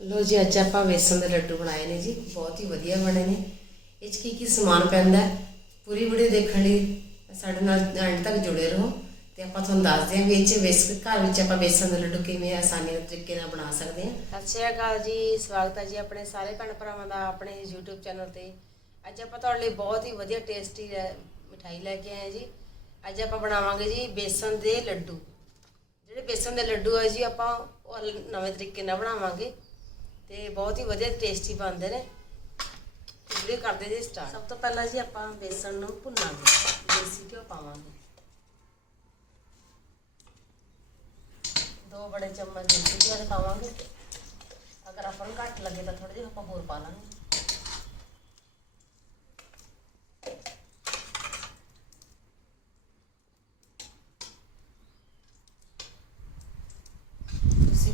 ਲੋ ਜੀ, ਅੱਜ ਆਪਾਂ ਵੇਸਣ ਦੇ ਲੱਡੂ ਬਣਾਏ ਨੇ ਜੀ। ਬਹੁਤ ਹੀ ਵਧੀਆ ਬਣੇ ਨੇ। ਇਹ 'ਚ ਕੀ ਕੀ ਸਮਾਨ ਪੈਂਦਾ ਹੈ? ਪੂਰੀ ਵੀਡੀਓ ਦੇਖਣ ਲਈ ਸਾਡੇ ਨਾਲ ਐਂਡ ਤੱਕ ਜੁੜੇ ਰਹੋ ਤੇ ਆਪਾਂ ਤੁਹਾਨੂੰ ਦੱਸਦੇ ਹਾਂ ਵੀ ਇਹ 'ਚ ਵੇਸ, ਘਰ ਵਿੱਚ ਆਪਾਂ ਵੇਸਣ ਦੇ ਲੱਡੂ ਕਿਵੇਂ ਆਸਾਨੀ ਨਾਲ ਤਰੀਕੇ ਨਾਲ ਬਣਾ ਸਕਦੇ ਹਾਂ। ਸਤਿ ਸ਼੍ਰੀ ਅਕਾਲ ਜੀ, ਸਵਾਗਤ ਹੈ ਜੀ ਆਪਣੇ ਸਾਰੇ ਭੈਣ ਭਰਾਵਾਂ ਦਾ ਆਪਣੇ YouTube ਚੈਨਲ ਤੇ। ਅੱਜ ਆਪਾਂ ਤੁਹਾਡੇ ਲਈ ਬਹੁਤ ਹੀ ਵਧੀਆ ਟੇਸਟੀ ਮਿਠਾਈ ਲੈ ਕੇ ਆਏ ਜੀ। ਅੱਜ ਆਪਾਂ ਬਣਾਵਾਂਗੇ ਜੀ ਬੇਸਨ ਦੇ ਲੱਡੂ। ਜਿਹੜੇ ਬੇਸਨ ਦੇ ਲੱਡੂ ਆ ਜੀ, ਆਪਾਂ ਉਹ ਨਵੇਂ ਤਰੀਕੇ ਨਾਲ ਬਣਾਵਾਂਗੇ। ਤੇ ਬਹੁਤ ਹੀ ਵਧੀਆ ਟੇਸਟੀ ਬਣਦੇ ਨੇ। ਵੀਡੀਓ ਕਰਦੇ ਜੀ ਸਟਾਰਟ ਸਭ ਤੋਂ ਪਹਿਲਾਂ ਜੀ ਆਪਾਂ ਬੇਸਣ ਨੂੰ ਭੁੰਨਾਂਗੇ। ਦੇਸੀ ਘਿਓ ਪਾਵਾਂਗੇ। ਦੋ ਬੜੇ ਚਮਚ ਦੇਸੀ ਘਿਓ ਪਾਵਾਂਗੇ। ਅਗਰ ਆਪਾਂ ਨੂੰ ਘੱਟ ਲੱਗੇ ਤਾਂ ਥੋੜਾ ਜਿਹਾ ਆਪਾਂ ਹੋਰ ਪਾ ਲਾਂਗੇ।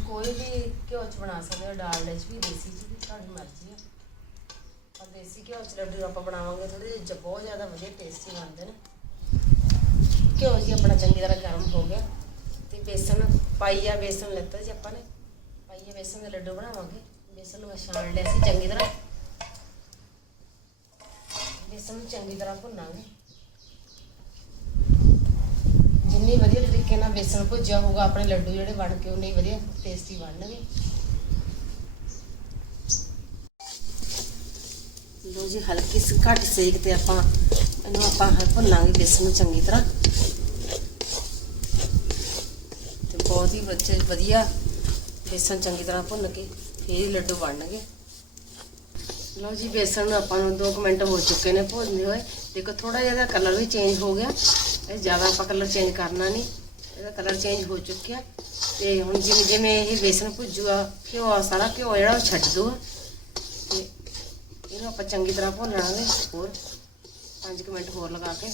ਕੋਈ ਵੀ ਘਿਓ ਚ ਬਣਾ ਸਕਦੇ ਹੋ ਡਾਲਡੇ ਚ ਵੀ, ਦੇਸੀ ਚ ਵੀ, ਤੁਹਾਡੀ ਮਰਜ਼ੀ ਆ। ਪਰ ਦੇਸੀ ਘਿਓ ਚ ਲੱਡੂ ਆਪਾਂ ਬਣਾਵਾਂਗੇ ਥੋੜੇ ਜਿਹੇ ਬਹੁਤ ਜ਼ਿਆਦਾ ਵਧੀਆ ਟੇਸਟੀ ਬਣਦੇ ਨੇ। ਘਿਓ ਜੀ ਆਪਣਾ ਚੰਗੀ ਤਰ੍ਹਾਂ ਗਰਮ ਹੋ ਗਿਆ। ਤੇ ਬੇਸਨ ਪਾਈਆ, ਬੇਸਨ ਲੈਤਾ ਜੀ ਆਪਾਂ ਨੇ। ਪਾਈਆ, ਬੇਸਨ ਦੇ ਲੱਡੂ ਬਣਾਵਾਂਗੇ। ਬੇਸਨ ਨੂੰ ਛਾਣ ਲਿਆ ਸੀ ਚੰਗੀ ਤਰ੍ਹਾਂ। ਬੇਸਨ ਨੂੰ ਚੰਗੀ ਤਰ੍ਹਾਂ ਭੁੰਨਾਂਗੇ। ਜਿੰਨੀ ਵਧੀਆ ਤਰੀਕੇ ਨਾਲ ਬੇਸਨ ਭੁੱਜਿਆ ਹੋਊਗਾ, ਆਪਣੇ ਲੱਡੂ ਜਿਹੜੇ ਬਣ ਕੇ ਉਨੇ ਹੀ ਵਧੀਆ ਟੇਸਟੀ ਬਣਨਗੇ। ਲੋ ਜੀ, ਹਲਕੀ ਸੀ, ਘੱਟ ਸੇਕ ਤੇ ਆਪਾਂ, ਇਹਨੂੰ ਆਪਾਂ ਭੁੰਨਾਂਗੇ ਬੇਸਣ ਨੂੰ ਚੰਗੀ ਤਰ੍ਹਾਂ। ਤੇ ਬਹੁਤ ਹੀ ਬੱਚੇ ਵਧੀਆ ਬੇਸਨ ਚੰਗੀ ਤਰ੍ਹਾਂ ਭੁੰਨ ਕੇ ਫਿਰ ਲੱਡੂ ਬਣਨਗੇ। ਲਓ ਜੀ ਬੇਸਣ ਨੂੰ ਆਪਾਂ ਨੂੰ 2 ਮਿੰਟ ਹੋ ਚੁੱਕੇ ਨੇ ਭੁੰਨਦੇ ਹੋਏ। ਦੇਖੋ ਥੋੜਾ ਜਿਹਾ ਇਹਦਾ ਕਲਰ ਵੀ ਚੇਂਜ ਹੋ ਗਿਆ। ਇਹ ਜ਼ਿਆਦਾ ਆਪਾਂ ਕਲਰ ਚੇਂਜ ਕਰਨਾ ਨਹੀਂ। ਇਹਦਾ ਕਲਰ ਚੇਂਜ ਹੋ ਚੁੱਕਿਆ। ਤੇ ਹੁਣ ਜਿਵੇਂ ਜਿਵੇਂ ਇਹ ਬੇਸਨ ਭੁੱਜੂਗਾ ਘਿਓ ਸਾਰਾ ਘਿਓ ਜਿਹੜਾ, ਉਹ ਛੱਡ ਦੂਗਾ ਤੇ ਇਹਨੂੰ ਆਪਾਂ ਚੰਗੀ ਤਰ੍ਹਾਂ ਭੁੰਨ ਲਾਂਗੇ ਹੋਰ। 5 ਮਿੰਟ ਹੋਰ ਲਗਾ ਕੇ।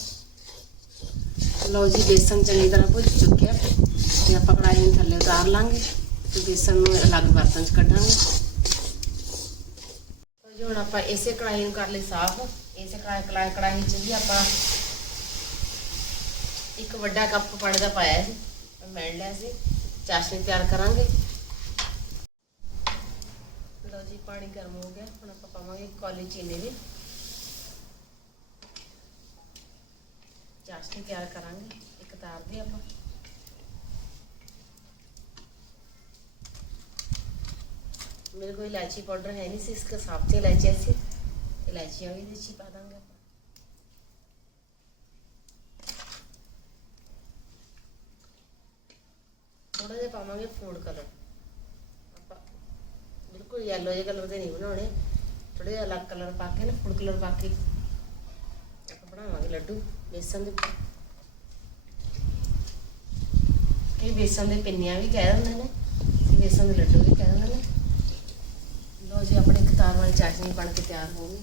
ਲਓ ਜੀ ਬੇਸਨ ਚੰਗੀ ਤਰ੍ਹਾਂ ਭੁੱਜ ਚੁੱਕਿਆ। ਤੇ ਆਪਾਂ ਕੜਾਹੀ ਨੂੰ ਥੱਲੇ ਉਤਾਰ ਲਾਂਗੇ। ਤੇ ਬੇਸਨ ਨੂੰ ਅਲੱਗ ਬਰਤਨ 'ਚ ਕੱਢਾਂਗੇ। ਤਾਂ ਜੀ, ਹੁਣ ਆਪਾਂ ਇਸੇ ਕੜਾਹੀ ਨੂੰ ਕਰ ਲਈ ਸਾਫ਼। ਇਸੇ ਕੜਾਈ ਕੜਾਈ ਕੜਾਈ 'ਚ ਵੀ ਆਪਾਂ ਇੱਕ ਵੱਡਾ ਕੱਪ ਪਾਣੀ ਦਾ ਪਾਇਆ ਸੀ। ਮੈਂ ਲਿਆ ਸੀ। ਚਾਸ਼ਨੀ ਤਿਆਰ ਕਰਾਂਗੇ। ਲਓ ਜੀ, ਪਾਣੀ ਗਰਮ ਹੋ ਗਿਆ। ਹੁਣ ਆਪਾਂ ਪਾਵਾਂਗੇ ਕਾਲੀ ਚੀਨੀ ਦੀ ਚਾਸ਼ਨੀ ਤਿਆਰ ਕਰਾਂਗੇ। ਇੱਕ ਤਾਰ ਦੇ ਆਪਾਂ। ਮੇਰੇ ਕੋਲ ਇਲਾਇਚੀ ਪਾਊਡਰ ਹੈ ਨਹੀਂ ਸੀ ਇਸਕੇ ਸਾਫ਼ ਤੇ ਇਲਾਇਚੀ ਸੀ ਇਲਾਇਚੀਆਂ ਵੀ ਇਹਦੇ ਚ ਪਾ ਦਾਂਗੇ। ਥੋੜਾ ਜਿਹਾ ਪਾਵਾਂਗੇ ਫੂਡ ਕਲਰ ਆਪਾਂ ਬਿਲਕੁਲ ਯੈਲੋ ਜਿਹੇ ਕਲਰ ਦੇ ਨਹੀਂ ਬਣਾਉਣੇ। ਥੋੜੇ ਜਿਹਾ ਅਲੱਗ ਕਲਰ ਪਾ ਕੇ ਨਾ ਫੂਡ ਕਲਰ ਪਾ ਕੇ ਆਪਾਂ ਬਣਾਵਾਂਗੇ ਲੱਡੂ, ਬੇਸਨ ਦੇ ਇਹ ਬੇਸਨ ਦੇ ਪਿੰਨੀਆਂ ਵੀ ਕਹਿ ਦਿੰਦੇ ਨੇ, ਤੇ ਬੇਸਨ ਦੇ ਲੱਡੂ ਵੀ ਕਹਿ ਦਿੰਦੇ ਨੇ। ਲੋ ਜੀ, ਆਪਣੇ ਇੱਕ ਤਾਰ ਵਾਲੀ ਚਾਸ਼ਨੀ ਬਣ ਕੇ ਤਿਆਰ ਹੋ ਗਈ।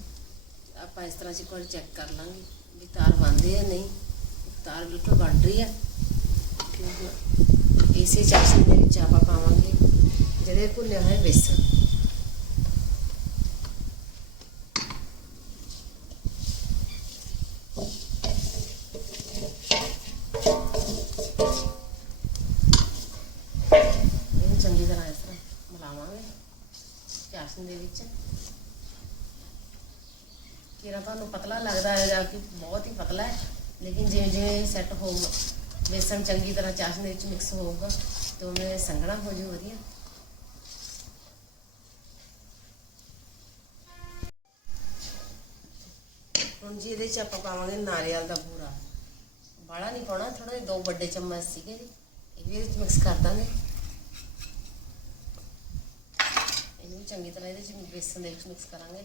ਆਪਾਂ ਇਸ ਤਰ੍ਹਾਂ ਇੱਕ ਵਾਰ ਚੈੱਕ ਕਰ ਲਾਂਗੇ ਵੀ ਤਾਰ ਬਣਦੀ ਹੈ ਨਹੀਂ। ਤਾਰ ਬਿਲਕੁਲ ਬਣ ਰਹੀ ਹੈ ਇਸੇ ਚਾਸ਼ਨੀ ਦੇ ਵਿੱਚ ਆਪਾਂ ਪਾਵਾਂਗੇ, ਜਿਹੜੇ ਭੁੰਨੇ ਹੋਏ ਬੇਸਨ। ਚੰਗੀ ਤਰ੍ਹਾਂ ਇਸ ਤਰ੍ਹਾਂ ਮਿਲਾਵਾਂਗੇ ਚਾਸ਼ਨੀ ਦੇ ਵਿੱਚ। ਕਿਰਾ ਤੁਹਾਨੂੰ ਪਤਲਾ ਲੱਗਦਾ ਹੈ ਜਾਂ ਕਿ ਬਹੁਤ ਹੀ ਪਤਲਾ ਹੈ, ਲੇਕਿਨ ਜਿਵੇਂ ਜਿਵੇਂ ਸੈੱਟ ਹੋਊਗਾ। ਬੇਸਣ ਚੰਗੀ ਤਰ੍ਹਾਂ ਚਾਸ਼ਨੀ ਦੇ ਵਿੱਚ ਮਿਕਸ ਹੋਊਗਾ ਤੇ ਉਹਨੇ ਸੰਘਣਾ ਹੋ ਜੂ ਵਧੀਆ। ਹੁਣ ਜੀ ਇਹਦੇ ਚ ਆਪਾਂ ਪਾਵਾਂਗੇ ਨਾਰੀਅਲ ਦਾ ਬੂਰਾ। ਬਾੜਾ ਨਹੀਂ ਪਾਉਣਾ ਥੋੜਾ ਜਿਹਾ ਦੋ ਵੱਡੇ ਚਮਚ ਸੀਗੇ ਜੀ। ਇਹ ਵੀ ਇਹਦੇ ਚ ਮਿਕਸ ਕਰ ਦਾਂਗੇ। ਇਹਨੂੰ ਚੰਗੀ ਤਰ੍ਹਾਂ ਇਹਦੇ ਚ ਬੇਸਨ ਦੇ ਵਿੱਚ ਮਿਕਸ ਕਰਾਂਗੇ।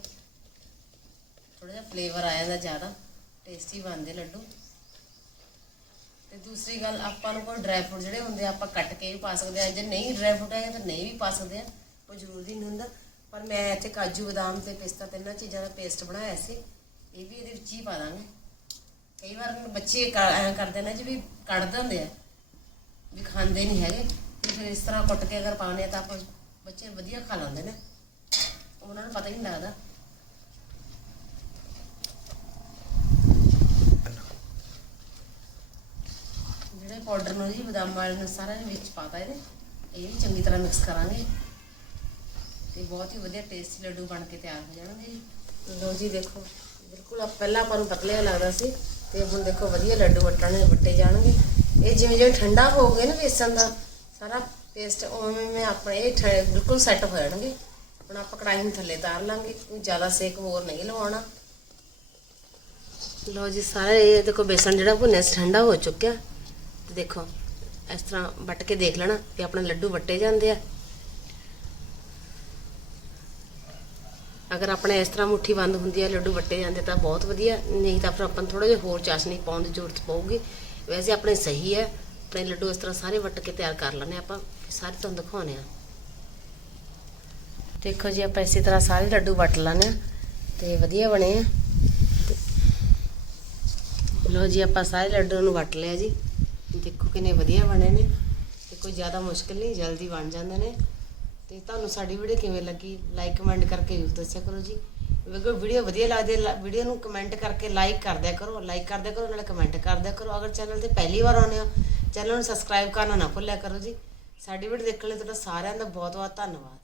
ਥੋੜਾ ਜਿਹਾ ਫਲੇਵਰ ਆ ਜਾਂਦਾ ਜ਼ਿਆਦਾ। ਟੇਸਟੀ ਬਣਦੇ ਲੱਡੂ। ਤੇ ਦੂਸਰੀ ਗੱਲ, ਆਪਾਂ ਨੂੰ ਕੋਈ ਡਰਾਈ ਫਰੂਟ ਜਿਹੜੇ ਹੁੰਦੇ ਆ, ਆਪਾਂ ਕੱਟ ਕੇ ਵੀ ਪਾ ਸਕਦੇ ਆ। ਜੇ ਨਹੀਂ ਡਰਾਈ ਫਰੂਟ ਹੈ ਤਾਂ ਨਹੀਂ ਵੀ ਪਾ ਸਕਦੇ ਆ। ਕੋਈ ਜ਼ਰੂਰੀ ਨਹੀਂ ਹੁੰਦਾ। ਪਰ ਮੈਂ ਇੱਥੇ ਕਾਜੂ, ਬਦਾਮ ਤੇ ਪਿਸਤਾ ਤਿੰਨਾਂ ਚੀਜ਼ਾਂ ਦਾ ਪੇਸਟ ਬਣਾਇਆ ਸੀ। ਇਹ ਵੀ ਇਹਦੇ ਵਿੱਚ ਹੀ ਪਾ ਦਾਂਗੇ। ਕਈ ਵਾਰ ਬੱਚੇ ਕ- ਐਂ ਕਰਦੇ ਨੇ ਜੀ ਵੀ ਕੱਢ ਦਿੰਦੇ ਆ, ਵੀ ਖਾਂਦੇ ਨਹੀਂ ਹੈਗੇ। ਤੇ ਫਿਰ ਇਸ ਤਰ੍ਹਾਂ ਕੁੱਟ ਕੇ ਅਗਰ ਪਾਉਣੇ ਆ ਤਾਂ ਆਪਾਂ ਬੱਚੇ ਵਧੀਆ ਖਾ ਲੈਂਦੇ ਨੇ। ਉਹਨਾਂ ਨੂੰ ਪਤਾ ਹੀ ਨਹੀਂ ਲੱਗਦਾ। ਜਿਹੜੇ ਪਾਊਡਰ ਨੂੰ ਜੀ, ਬਦਾਮ ਵਾਲੇ ਨੂੰ ਸਾਰਾ ਵਿੱਚ ਪਾਤਾ ਇਹਦੇ। ਇਹ ਵੀ ਚੰਗੀ ਤਰ੍ਹਾਂ ਮਿਕਸ ਕਰਾਂਗੇ। ਤੇ ਬਹੁਤ ਹੀ ਵਧੀਆ ਟੇਸਟੀ ਲੱਡੂ ਬਣ ਕੇ ਤਿਆਰ ਹੋ ਜਾਣਗੇ ਜੀ। ਲੋ ਜੀ ਦੇਖੋ, ਬਿਲਕੁਲ ਆ, ਪਹਿਲਾਂ ਆਪਾਂ ਨੂੰ ਪਤਲੇ ਲੱਗਦਾ ਸੀ, ਤੇ ਹੁਣ ਦੇਖੋ ਵਧੀਆ ਲੱਡੂ ਵਟਣੇ ਵੱਟੇ ਜਾਣਗੇ। ਇਹ ਜਿਵੇਂ ਜਿਵੇਂ ਠੰਡਾ ਹੋ ਗਏ ਨਾ ਵੇਸਣ ਦਾ, ਸਾਰਾ ਪੇਸਟ ਉਵੇਂ ਮੈਂ ਆਪਣੇ ਇਹ ਠ- ਬਿਲਕੁਲ ਸੈੱਟ ਹੋ ਜਾਣਗੇ। ਹੁਣ ਆਪਾਂ ਕੜਾਹੀ ਨੂੰ ਥੱਲੇ ਤਾਰ ਲਾਂਗੇ ਕੋਈ ਜ਼ਿਆਦਾ ਸੇਕ ਹੋਰ ਨਹੀਂ ਲਵਾਉਣਾ। ਲੋ ਜੀ, ਸਾਰਾ ਇਹ ਦੇਖੋ ਬੇਸਣ ਜਿਹੜਾ ਭੁੰਨਿਆ ਸੀ, ਠੰਡਾ ਹੋ ਚੁੱਕਿਆ। ਤੇ ਦੇਖੋ, ਇਸ ਤਰ੍ਹਾਂ ਵੱਟ ਕੇ ਦੇਖ ਲੈਣਾ ਕਿ ਆਪਣੇ ਲੱਡੂ ਵੱਟੇ ਜਾਂਦੇ ਆ। ਅਗਰ ਆਪਣੇ ਇਸ ਤਰ੍ਹਾਂ ਮੁੱਠੀ ਬੰਦ ਹੁੰਦੀ ਹੈ ਲੱਡੂ ਵੱਟੇ ਜਾਂਦੇ ਤਾਂ ਬਹੁਤ ਵਧੀਆ, ਨਹੀਂ ਤਾਂ ਫਿਰ ਆਪਾਂ ਨੂੰ ਥੋੜਾ ਜਿਹਾ ਹੋਰ ਚਾਸ਼ਨੀ ਪਾਉਣ ਦੀ ਜ਼ਰੂਰਤ ਪਊਗੀ। ਵੈਸੇ ਆਪਣੇ ਸਹੀ ਹੈ ਆਪਣੇ ਲੱਡੂ ਇਸ ਤਰ੍ਹਾਂ ਸਾਰੇ ਵੱਟ ਕੇ ਤਿਆਰ ਕਰ ਲੈਣੇ ਆਪਾਂ, ਸਾਰੇ ਤੁਹਾਨੂੰ ਦਿਖਾਉਣੇ ਆ। ਦੇਖੋ ਜੀ, ਆਪਾਂ ਇਸੇ ਤਰ੍ਹਾਂ ਸਾਰੇ ਲੱਡੂ ਵੱਟ ਲੈਣੇ ਆ, ਤੇ ਵਧੀਆ ਬਣੇ ਆ। ਲੋ ਜੀ, ਆਪਾਂ ਸਾਰੇ ਲੱਡੂ ਨੂੰ ਵੱਟ ਲਿਆ ਜੀ। ਦੇਖੋ ਕਿੰਨੇ ਵਧੀਆ ਬਣੇ ਨੇ ਤੇ ਕੋਈ ਜ਼ਿਆਦਾ ਮੁਸ਼ਕਿਲ ਨਹੀਂ, ਜਲਦੀ ਬਣ ਜਾਂਦੇ ਨੇ। ਤੇ ਤੁਹਾਨੂੰ ਸਾਡੀ ਵੀਡੀਓ ਕਿਵੇਂ ਲੱਗੀ ਲਾਈਕ ਕਮੈਂਟ ਕਰਕੇ ਜ਼ਰੂਰ ਦੱਸਿਆ ਕਰੋ ਜੀ। ਅਗਰ ਵੀਡੀਓ ਵਧੀਆ ਲੱਗਦੀ ਹੈ ਵੀਡੀਓ ਨੂੰ ਕਮੈਂਟ ਕਰਕੇ ਲਾਈਕ ਕਰ ਦਿਆ ਕਰੋ ਲਾਈਕ ਕਰ ਦਿਆ ਕਰੋ, ਨਾਲੇ ਕਮੈਂਟ ਕਰ ਦਿਆ ਕਰੋ। ਅਗਰ ਚੈਨਲ ਤੇ ਪਹਿਲੀ ਵਾਰ ਆਉਂਦੇ ਹੋ ਚੈਨਲ ਨੂੰ ਸਬਸਕ੍ਰਾਈਬ ਕਰਨਾ ਨਾ ਭੁੱਲਿਆ ਕਰੋ ਜੀ। ਸਾਡੀ ਵੀਡੀਓ ਦੇਖਣ ਲਈ ਤੁਹਾਡਾ ਸਾਰਿਆਂ ਦਾ ਬਹੁਤ ਬਹੁਤ ਧੰਨਵਾਦ।